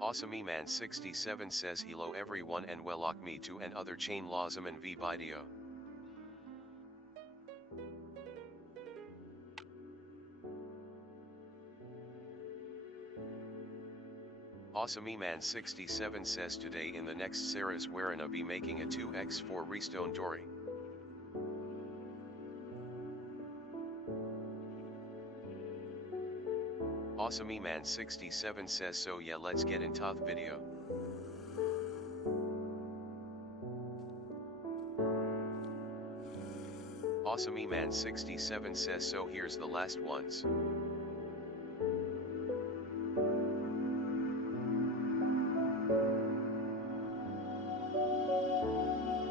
AwesomeMan67 says hello everyone and welocme to another chanele and video. AwesomeMan67 says today in the next series we're gonna be making a 2x4 Restone Dore. AwesomeMan67 says so yeah, let's get into the video. AwesomeMan67 says so here's the last ones.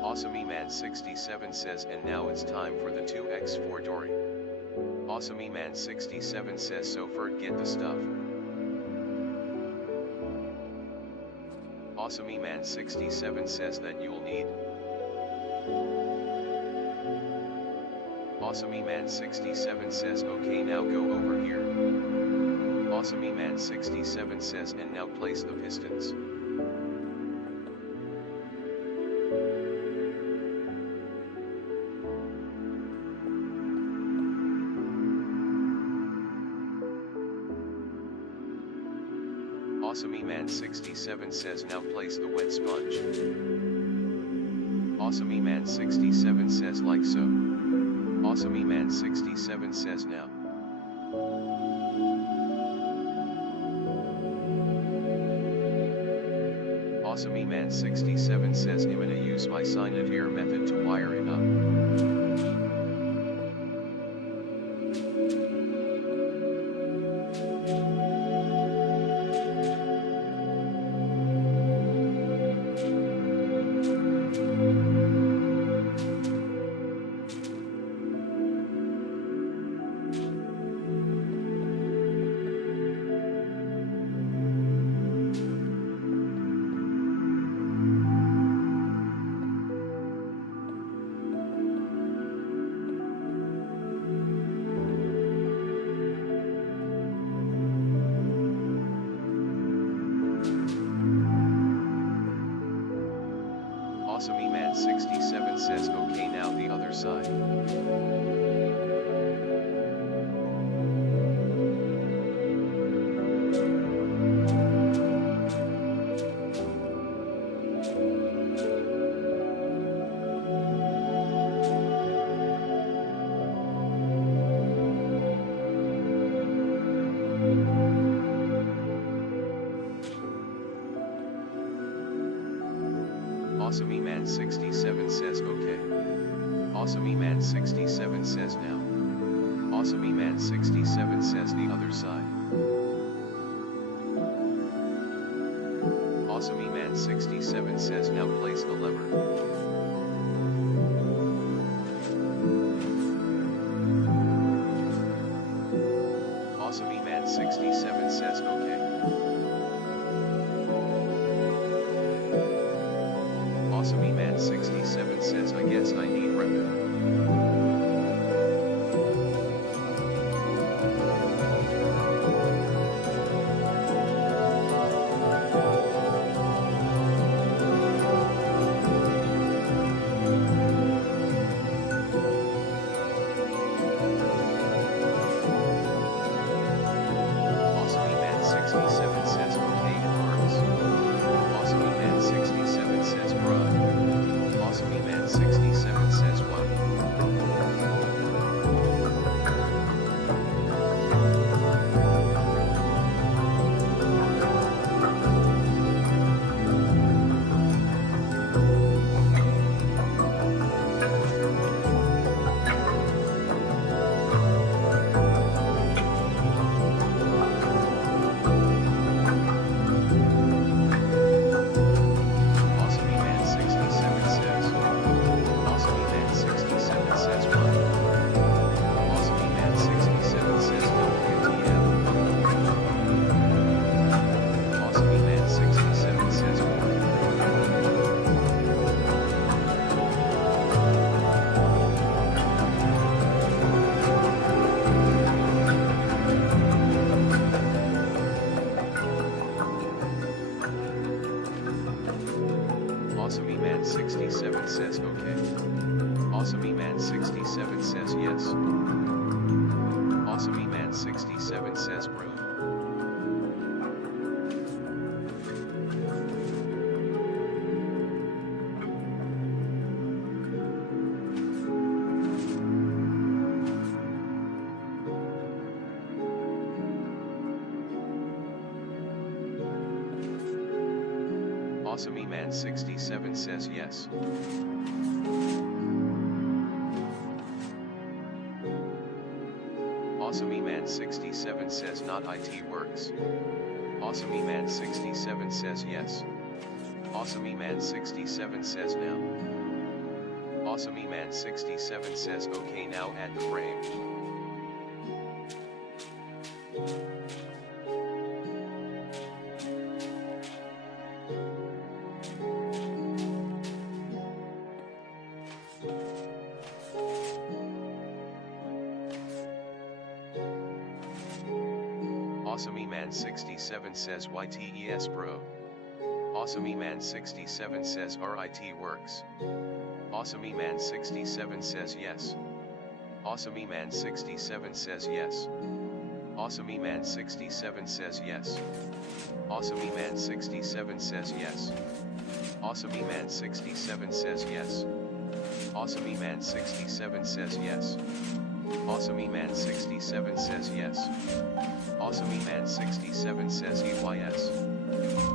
AwesomeMan67 says and now it's time for the 2x4 Dore. AwesomeMan67 says so get the stuff. AwesomeMan67 says that you'll need. AwesomeMan67 says okay now go over here. AwesomeMan67 says and now place the pistons. AwesomeMan67 says now place the wet sponge. AwesomeMan67 says like so. AwesomeMan67 says now. AwesomeMan67 says I'm gonna use my ytber method to wire it up. AwesomeMan67 says okay now the other side. AwesomeMan67 says okay. AwesomeMan67 says now. AwesomeMan67 says the other side. AwesomeMan67 says now place the lever. AwesomeMan67 says okay. AwesomeMan67 says I guess I need repping. AwesomeMan67 says okay it works. AwesomeMan67 says bruh. AwesomeMan67 says Awesome E-Man 67 says bro. Awesome E-Man 67 says yes. Awesome E-Man 67 says not IT works. Awesome E-Man 67 says yes. Awesome E-Man 67 says now. Awesome E-Man 67 says okay, now add the frame. Awesome E-Man 67 says YTES bro. Awesome E-Man 67 says RIT works. Awesome E-Man 67 says yes. Awesome E-Man 67 says yes. Awesome E-Man 67 says yes. Awesome E-Man 67 says yes. Awesome E-Man 67 says yes. Awesome E-Man 67 says yes. Awesome E-Man 67 says yes. Awesome E-Man 67 says EYS.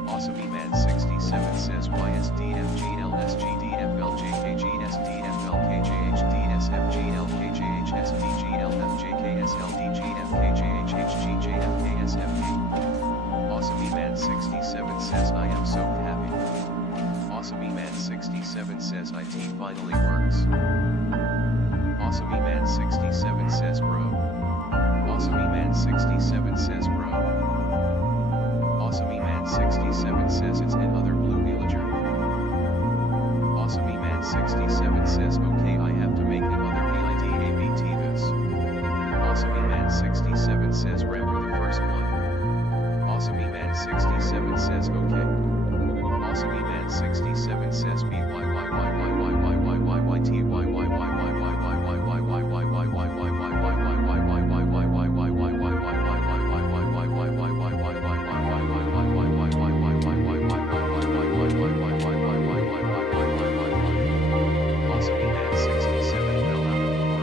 Awesome E-Man 67 says YSDMGLSGDFLJKGSDFLKJHDSFGLFJKSLDGFKJHHGJFKSFK. Awesome E-Man 67 says I am so happy. Awesome E-Man 67 says IT finally works. Awesome E-Man 67